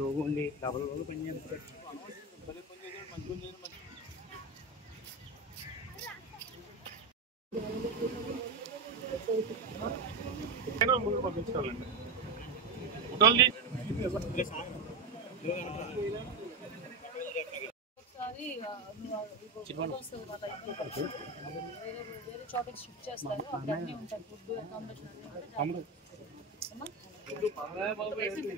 Logo ఉంది double logo పని చేస్తారు. ముందు పంపించాలండి వేరే చోటకి షిఫ్ట్ చేస్తారు. అక్కడ అన్నీ ఉంటాయి, ఫుడ్ అకామిడేషన్ అన్నీ.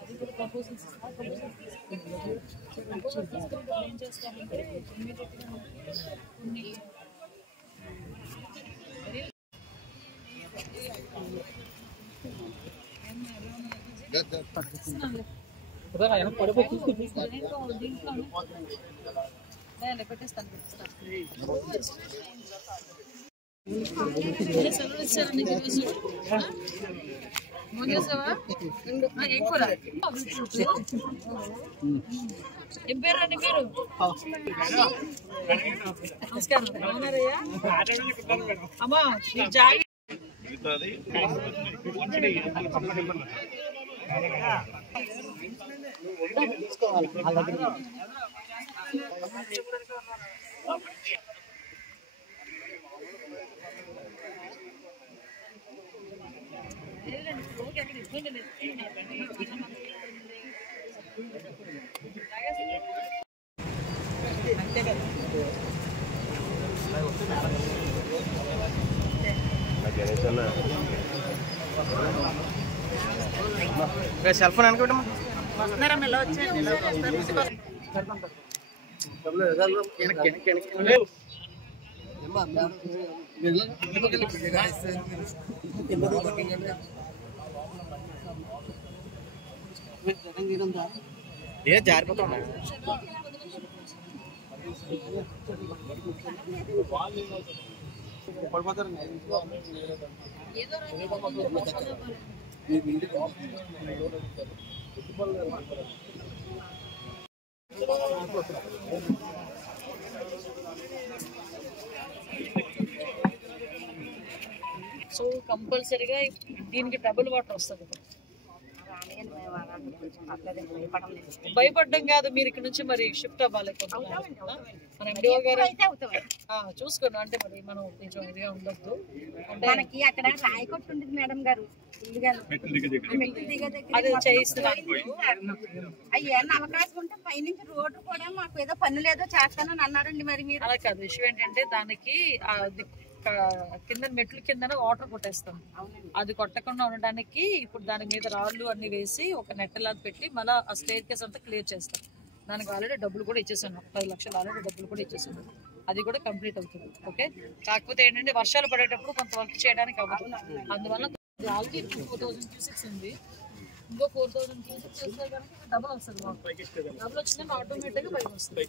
అది కూడా ప్రపోజల్స్ తీసుకుంటే ఏం చేస్తామంటే ఇమ్మీడియట్గా కొన్ని పెట్టేస్తాను సెలవు ఇచ్చారండి ఈరోజు. ముగిసావా? ఏం కూర? ఏం పేరు అండి మీరు? నమస్కారం. బాగున్నారయ్యా? అమ్మా మీరు జాగ్రత్త. సెల్ ఫోన్ అనుకోవటం ఏ జారిపోతా పడిపోతారు. సో కంపల్సరీగా దీనికి డబుల్ వాటర్ వస్తుంది. భయపడడం కాదు, మీరు ఇక్కడ నుంచి మరి షిఫ్ట్ అవ్వాలి. మన ఎండిఓ గారు చూసుకోండి, అంటే మరి మనం కొంచెం ఇదిగా ఉండొద్దు. మనకి అక్కడ రాయకొట్టు ఉంటుంది మేడం గారు, అది చేయిస్తున్నాను. అయ్యేనా అవకాశం ఉంటే పైనుంచి రోడ్డు కూడా మాకు ఏదో పనులు ఏదో చేస్తానని అన్నారండి. మరి మీరు అలా కాదు, విషయం ఏంటంటే దానికి కింద మెట్లు కింద వాటర్ కొట్టేస్తాం. అది కొట్టకుండా ఉండడానికి ఇప్పుడు దాని మీద రాళ్ళు అన్ని వేసి ఒక నెట్టలాగా పెట్టి మళ్ళీ ఆ స్టేర్ కేస్ అంతా క్లియర్ చేస్తాం. దానికి ఆల్రెడీ డబ్బులు కూడా ఇచ్చేసాను, 10 లక్షలు ఆల్రెడీ డబ్బులు కూడా ఇచ్చేసాను. అది కూడా కంప్లీట్ అవుతుంది. ఓకే, కాకపోతే ఏంటంటే వర్షాలు పడేటప్పుడు కొంత వర్క్ చేయడానికి అవ్వదు. అందువల్ల ఆల్రెడీ 4000 క్యూసెక్స్ ఉంది, ఇంకో 4000 క్యూసెక్స్ చేస్తే కనుక డబుల్ వస్తుంది. డబుల్ వచ్చిందంటే ఆటోమేటిక్గా పైకి వస్తుంది.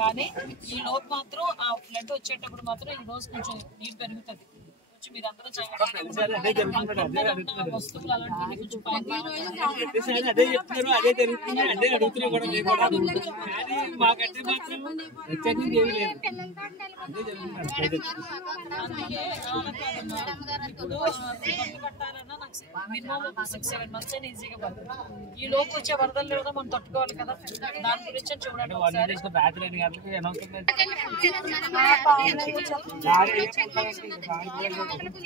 కానీ ఈ లోపు మాత్రం ఆ ఫ్లడ్ వచ్చేటప్పుడు మాత్రం ఈ రోజు కొంచెం నీరు పెరుగుతుంది. మీరు అందరూ వస్తువులు అలాంటివి మినిమం 6-7 months అని ఈజీగా పడుతుంది. ఈ లోపు వచ్చే వరదలు కూడా మనం తట్టుకోవాలి కదా, దాని గురించి చూడండి ఒకసారి.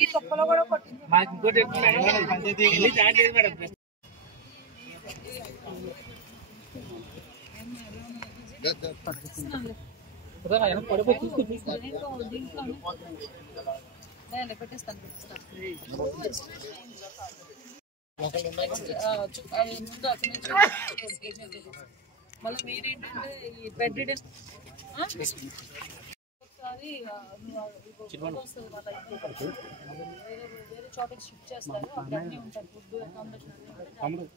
ఈ తొక్కలో కూడా కొట్టింది. పెట్టేస్తాను మళ్ళీ మీరేంటంటే ఈ బెడ్ అది వస్తుంది వేరే వేరే చోటకి షిఫ్ట్ చేస్తారు. అక్కడ అన్నీ ఉంటాయి, ఫుడ్ అకామిడేషన్ అన్నీ ఉంటాయి.